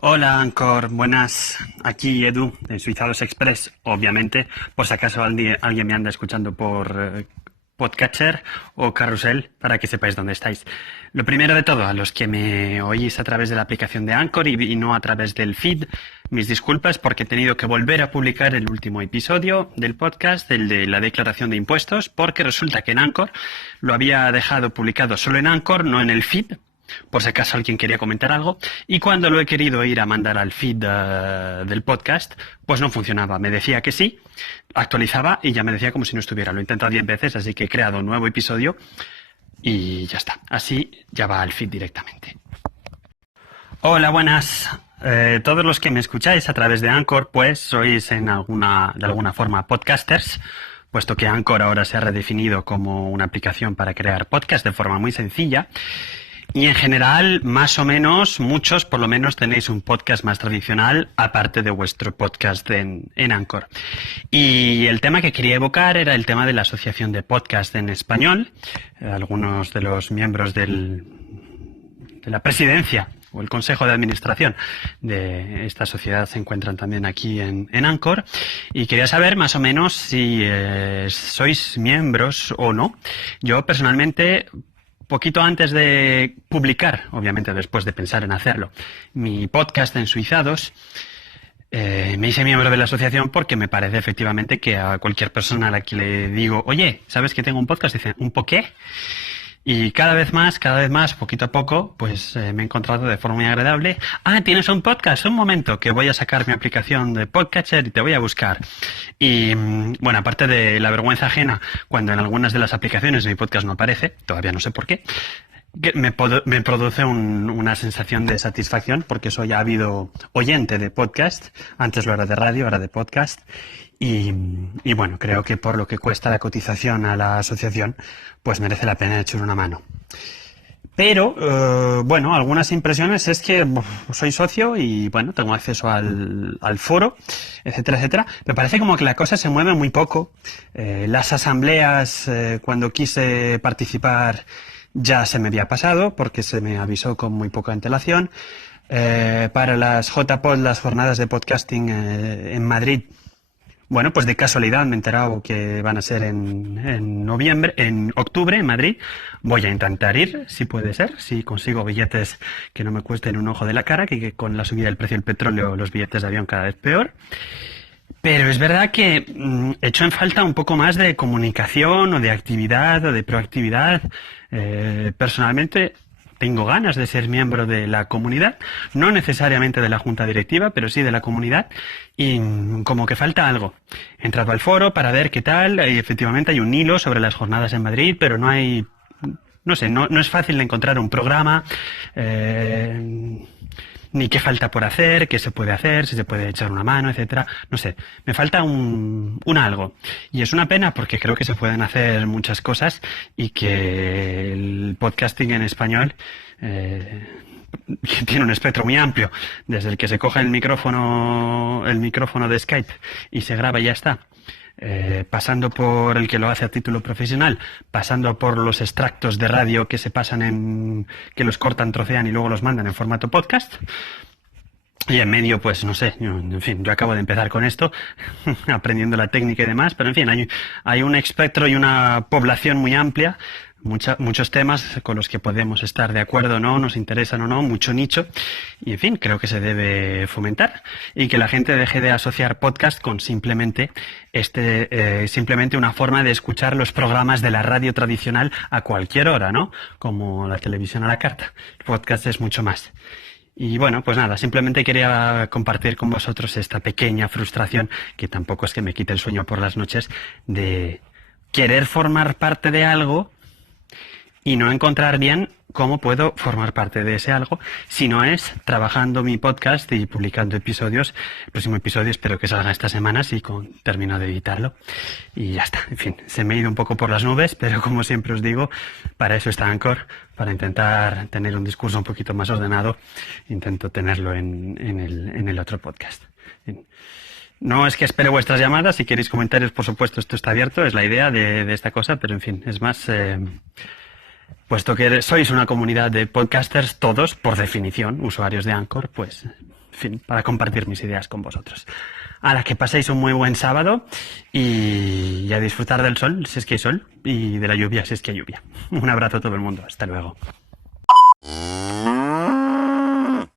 Hola, Anchor, buenas. Aquí Edu, de Suizados Express, obviamente, por si acaso alguien me anda escuchando por Podcatcher o Carrusel, para que sepáis dónde estáis. Lo primero de todo, a los que me oís a través de la aplicación de Anchor y no a través del feed, mis disculpas porque he tenido que volver a publicar el último episodio del podcast, el de la declaración de impuestos, porque resulta que en Anchor lo había dejado publicado solo en Anchor, no en el feed, por si acaso alguien quería comentar algo, y cuando lo he querido ir a mandar al feed del podcast, pues no funcionaba. Me decía que sí, actualizaba y ya me decía como si no estuviera. Lo he intentado 10 veces, así que he creado un nuevo episodio y ya está. Así ya va al feed directamente. Hola, buenas. Todos los que me escucháis a través de Anchor, pues sois de alguna forma podcasters, puesto que Anchor ahora se ha redefinido como una aplicación para crear podcast de forma muy sencilla. Y en general, más o menos, muchos por lo menos tenéis un podcast más tradicional, aparte de vuestro podcast en Anchor. Y el tema que quería evocar era el tema de la Asociación de Podcast en Español. Algunos de los miembros de la presidencia o el Consejo de Administración de esta sociedad se encuentran también aquí en Anchor. Y quería saber más o menos si sois miembros o no. Yo personalmente, poquito antes de publicar, obviamente después de pensar en hacerlo, mi podcast en Suizados, me hice miembro de la asociación porque me parece efectivamente que a cualquier persona a la que le digo, oye, ¿sabes que tengo un podcast? Dice, ¿un po qué? Y cada vez más, poquito a poco, pues me he encontrado de forma muy agradable. Ah, ¿tienes un podcast? Un momento, que voy a sacar mi aplicación de Podcatcher y te voy a buscar. Y bueno, aparte de la vergüenza ajena, cuando en algunas de las aplicaciones mi podcast no aparece, todavía no sé por qué, que me produce una sensación de satisfacción porque soy ávido oyente de podcast. Antes lo era de radio, ahora de podcast. Y bueno, creo que por lo que cuesta la cotización a la asociación, pues merece la pena echar una mano. Pero, bueno, algunas impresiones es que soy socio y, bueno, tengo acceso al foro, etcétera, etcétera. Me parece como que la cosa se mueve muy poco. Las asambleas, cuando quise participar, ya se me había pasado porque se me avisó con muy poca antelación. Para las JPod, las jornadas de podcasting en Madrid, bueno, pues de casualidad me he enterado que van a ser en octubre en Madrid. Voy a intentar ir, si puede ser, si consigo billetes que no me cuesten un ojo de la cara, que con la subida del precio del petróleo los billetes de avión cada vez peor. Pero es verdad que echo en falta un poco más de comunicación o de actividad o de proactividad. Personalmente tengo ganas de ser miembro de la comunidad, no necesariamente de la junta directiva, pero sí de la comunidad, y como que falta algo. He entrado al foro para ver qué tal, y efectivamente hay un hilo sobre las jornadas en Madrid, pero no hay, no sé, no es fácil de encontrar un programa, ni qué falta por hacer, qué se puede hacer, si se puede echar una mano, etcétera. No sé, me falta un algo. Y es una pena porque creo que se pueden hacer muchas cosas y que el podcasting en español tiene un espectro muy amplio, desde el que se coge el micrófono de Skype y se graba y ya está. Pasando por el que lo hace a título profesional, pasando por los extractos de radio que se pasan que los cortan, trocean y luego los mandan en formato podcast. Y en medio, pues no sé, en fin, yo acabo de empezar con esto, aprendiendo la técnica y demás, pero en fin, hay un espectro y una población muy amplia, muchos temas con los que podemos estar de acuerdo o no, nos interesan o no, mucho nicho, y en fin, creo que se debe fomentar y que la gente deje de asociar podcast con simplemente una forma de escuchar los programas de la radio tradicional a cualquier hora, ¿no? Como la televisión a la carta. El podcast es mucho más. Y bueno, pues nada, simplemente quería compartir con vosotros esta pequeña frustración, que tampoco es que me quite el sueño por las noches, de querer formar parte de algo y no encontrar bien cómo puedo formar parte de ese algo, si no es trabajando mi podcast y publicando episodios. El próximo episodio espero que salga esta semana, si termino de editarlo. Y ya está, en fin, se me ha ido un poco por las nubes, pero como siempre os digo, para eso está Anchor, para intentar tener un discurso un poquito más ordenado. Intento tenerlo en el otro podcast. No es que espere vuestras llamadas, si queréis comentarios, por supuesto, esto está abierto, es la idea de esta cosa, pero en fin, es más... puesto que sois una comunidad de podcasters, todos, por definición, usuarios de Anchor, pues, en fin, para compartir mis ideas con vosotros. A la que paséis un muy buen sábado y a disfrutar del sol, si es que hay sol, y de la lluvia, si es que hay lluvia. Un abrazo a todo el mundo. Hasta luego.